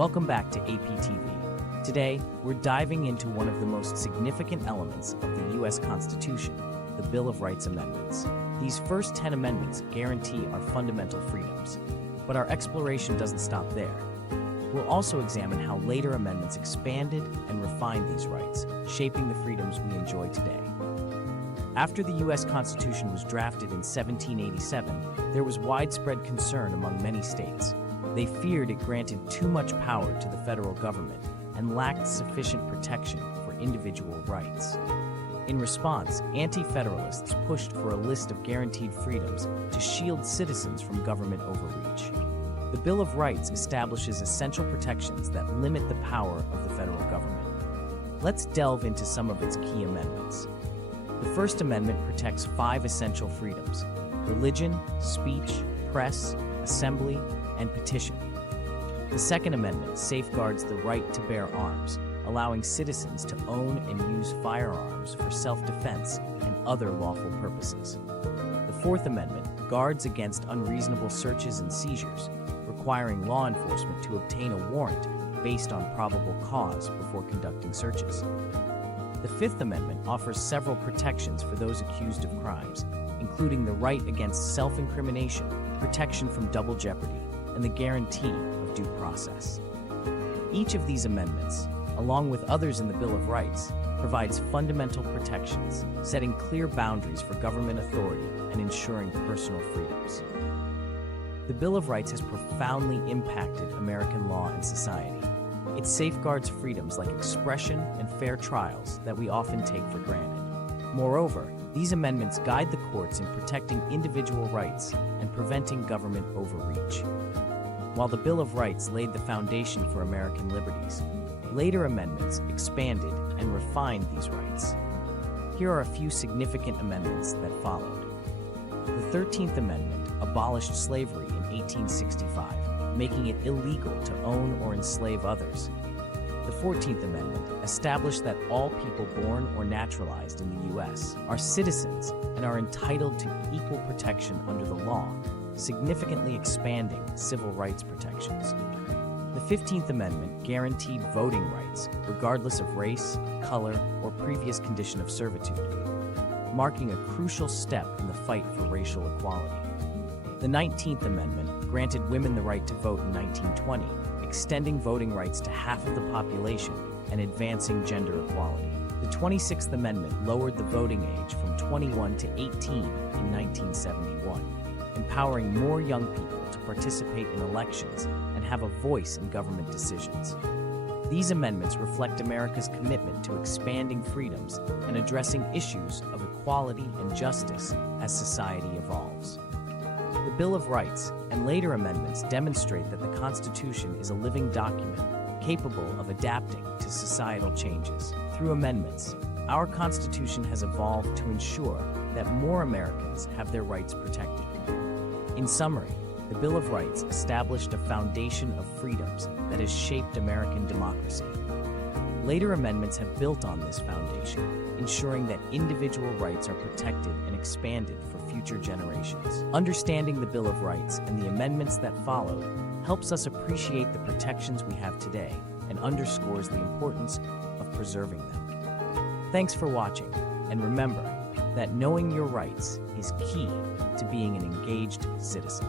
Welcome back to AP TV. Today, we're diving into one of the most significant elements of the U.S. Constitution, the Bill of Rights Amendments. These first 10 amendments guarantee our fundamental freedoms. But our exploration doesn't stop there. We'll also examine how later amendments expanded and refined these rights, shaping the freedoms we enjoy today. After the U.S. Constitution was drafted in 1787, there was widespread concern among many states. They feared it granted too much power to the federal government and lacked sufficient protection for individual rights. In response, anti-federalists pushed for a list of guaranteed freedoms to shield citizens from government overreach. The Bill of Rights establishes essential protections that limit the power of the federal government. Let's delve into some of its key amendments. The First Amendment protects 5 essential freedoms: religion, speech, press, assembly, and petition. The Second Amendment safeguards the right to bear arms, allowing citizens to own and use firearms for self-defense and other lawful purposes. The Fourth Amendment guards against unreasonable searches and seizures, requiring law enforcement to obtain a warrant based on probable cause before conducting searches. The Fifth Amendment offers several protections for those accused of crimes, including the right against self-incrimination, protection from double jeopardy, and the guarantee of due process. Each of these amendments, along with others in the Bill of Rights, provides fundamental protections, setting clear boundaries for government authority and ensuring personal freedoms. The Bill of Rights has profoundly impacted American law and society. It safeguards freedoms like expression and fair trials that we often take for granted. Moreover, these amendments guide the courts in protecting individual rights and preventing government overreach. While the Bill of Rights laid the foundation for American liberties, later amendments expanded and refined these rights. Here are a few significant amendments that followed. The 13th Amendment abolished slavery in 1865, making it illegal to own or enslave others. The 14th Amendment established that all people born or naturalized in the U.S. are citizens and are entitled to equal protection under the law, significantly expanding civil rights protections. The 15th Amendment guaranteed voting rights regardless of race, color, or previous condition of servitude, marking a crucial step in the fight for racial equality. The 19th Amendment granted women the right to vote in 1920, extending voting rights to half of the population and advancing gender equality. The 26th Amendment lowered the voting age from 21 to 18 in 1971, empowering more young people to participate in elections and have a voice in government decisions. These amendments reflect America's commitment to expanding freedoms and addressing issues of equality and justice as society evolves. The Bill of Rights and later amendments demonstrate that the Constitution is a living document capable of adapting to societal changes. Through amendments, our Constitution has evolved to ensure that more Americans have their rights protected. In summary, the Bill of Rights established a foundation of freedoms that has shaped American democracy. Later amendments have built on this foundation, ensuring that individual rights are protected and expanded for future generations. Understanding the Bill of Rights and the amendments that followed helps us appreciate the protections we have today and underscores the importance of preserving them. Thanks for watching, and remember that knowing your rights is key to being an engaged citizen.